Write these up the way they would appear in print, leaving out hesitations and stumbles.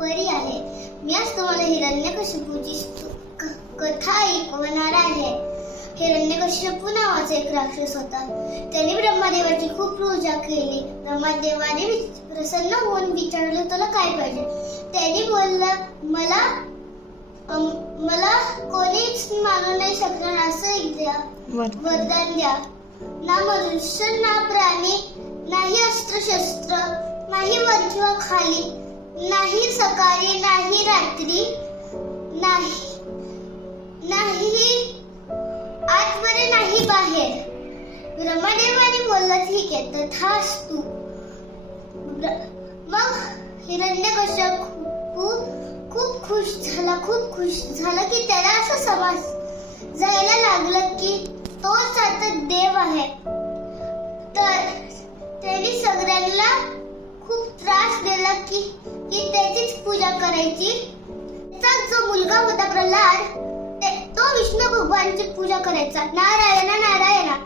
परी आहे. मी आज तुम्हाला हिरण्यकशिपूची कथा ऐकवणार आहे. हिरण्यकशिपू नावाचा एक राक्षस होता. त्याने ब्रह्मदेवाची खूप पूजा केली. ब्रह्मदेवाने प्रसन्न होऊन विचारलं तुला काय पाहिजे. त्याने बोलला मला कोणीच मानू नाही शकणार असं एक द्या, वरदान द्या. ना मनुष्य ना प्राणी, नाही अस्त्र-शस्त्र, नाही वर किंवा खाली, नाही सकाळी नाही रात्री, नाही आतमध्ये नाही बाहेर. ब्रह्मदेवाने बोलला ठीक आहे तथास्तु. मग हिरण्यकशिपू खूप खुश झाला की त्याला असं समजायला लागलं की तोच आता देव आहे. तर त्याने सगळ्यांना खूप त्रास दिला की त्याचीच पूजा करायची. त्याचा जो मुलगा होता प्रल्हाद तो विष्णू भगवानची पूजा करायचा. नारायणा नारायणा.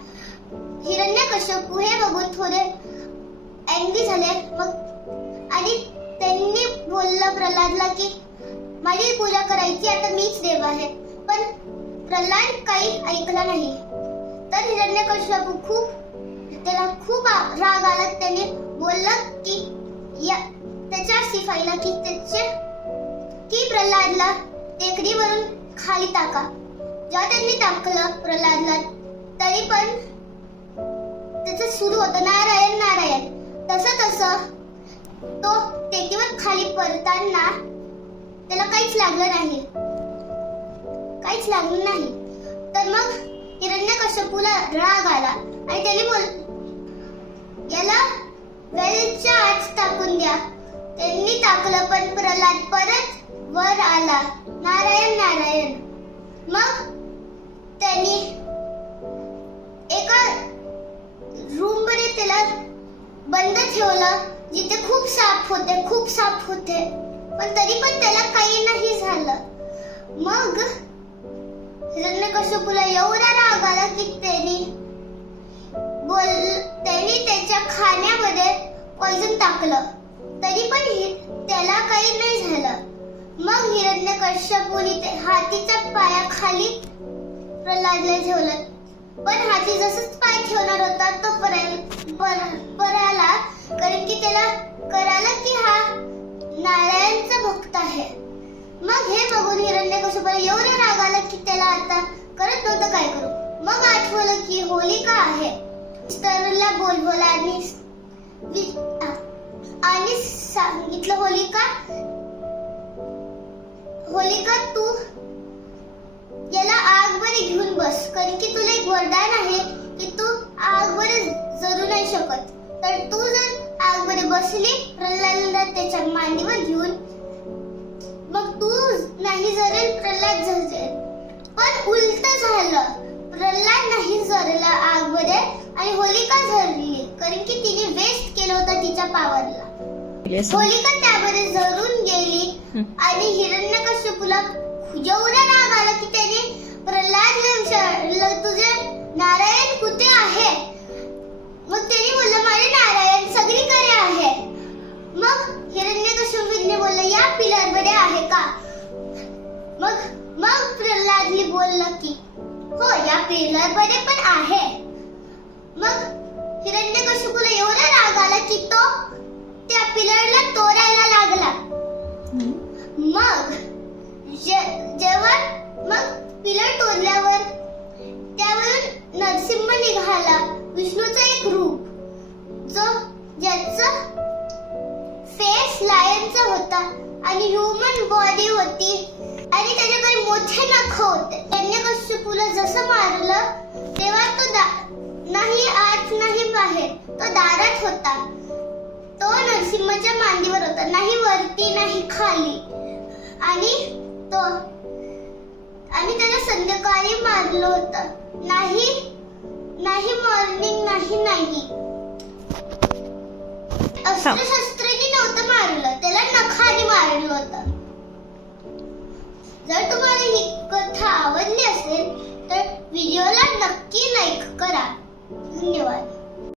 हिरण्यकशिपू हे बघून थोडे अँग्री झाले. मग आणि त्यांनी बोललं प्रल्हादला की माझी पूजा करायची आता मीच देव आहे. पण प्रल्हाद काही ऐकला नाही. तर हिरण्यकशिपू त्याला खूप राग आला. त्याने बोलला की त्याच्या सिपाईला की प्रल्हादला टेकडीवरून खाली टाका. जेव्हा त्यांनी टाकलं प्रल्हादला तरी पण त्याचं सुरू होतं नारायण नारायण. तसं तो टेकडीवर खाली पडताना त्याला काहीच लागलं नाही. तर मग हिरण्यकशिपूला राग आला आणि त्याने याला वेलच्या आत टाकून द्या. त्यांनी टाकलं पण प्रल्हाद परत वर आला. नारायण नारायण. मग त्यांनी एका रूम मध्ये त्याला बंद ठेवलं जिथे खूप साप होते पण तरी पण त्याला काही नाही झालं. मग हिरण्यकशिपूला एवढा राग आला की त्यांनी त्याच्या खाण्यामध्ये पॉइझन टाकलं तरी पण त्याला काही नाही झालं. मग हिरण्यकशिपूने हातीच्या पायाखाली प्रल्हादला ठेवलं. पण हाती जसंच पाय ठेवणार होता तो पराला कारण की त्याला कळालं की हा नारायणचा भक्त आहे. मग हे बघून हिरण्यकशिपूला एवढा राग आला की त्याला आता करत नव्हतं काय करू. मग आठवलं की होलिका आहे. तरला बोलवलं आणि सांगितलं होलिका तू याला आगमध्ये घेऊन बस कारण की तुला एक वरदान आहे की तू आगमध्ये जळू नाही शकत. तर तू जर आगमध्ये बसली प्रल्हादला त्याच्या मांडीवर घेऊन मग तू नाही जरेल प्रल्हाद जळेल. पण उलट झालं. प्रल्हाद नाही जळला आगमध्ये आणि होलिका जळली कारण की तिने वेस्ट केलं होतं तिच्या पावरला. होलिका त्यामध्ये जळून गेली आणि हिरण्यकशिपूला एवढा राग आला की त्याने प्रल्हादला विचारलं तुझे नारायण कुठे आहे. मग त्याने बोललं माझे नारायण सगळीकडे आहे. मग हिरण्यकशिपूने बोललं या पिलर मध्ये आहे का. मग प्रल्हादने बोललं की हो या पिलर मध्ये पण आहे. मग हिरण्यकशिपूला एवढा राग आला की तो त्या पिलरला तोडायला लागला. मग जेव्हा पिलर तोडल्यावर त्यावरून नरसिंह निघाला. विष्णूचा एक रूप ज्याचं फेस लायनचा होता आणि ह्युमन बॉडी होती आणि त्याच्याकडे मोठे नख होते. हिरण्यकशिपूला जसं मारलं तेव्हा तो नाही आत नाही बाहेर तो दारात होता. तो नरसिंहाच्या मांडीवर होता. नाही वरती नाही खाली. आणि त्याला संध्याकाळी मारलं होतं. नाही मॉर्निंग नाही अस्त्रशस्त्रांनी नव्हतं मारलं त्याला नखाने मारलं होतं. जर तुम्हाला ही कथा आवडली असेल तर व्हिडिओला नक्की लाईक करा. धन्यवाद.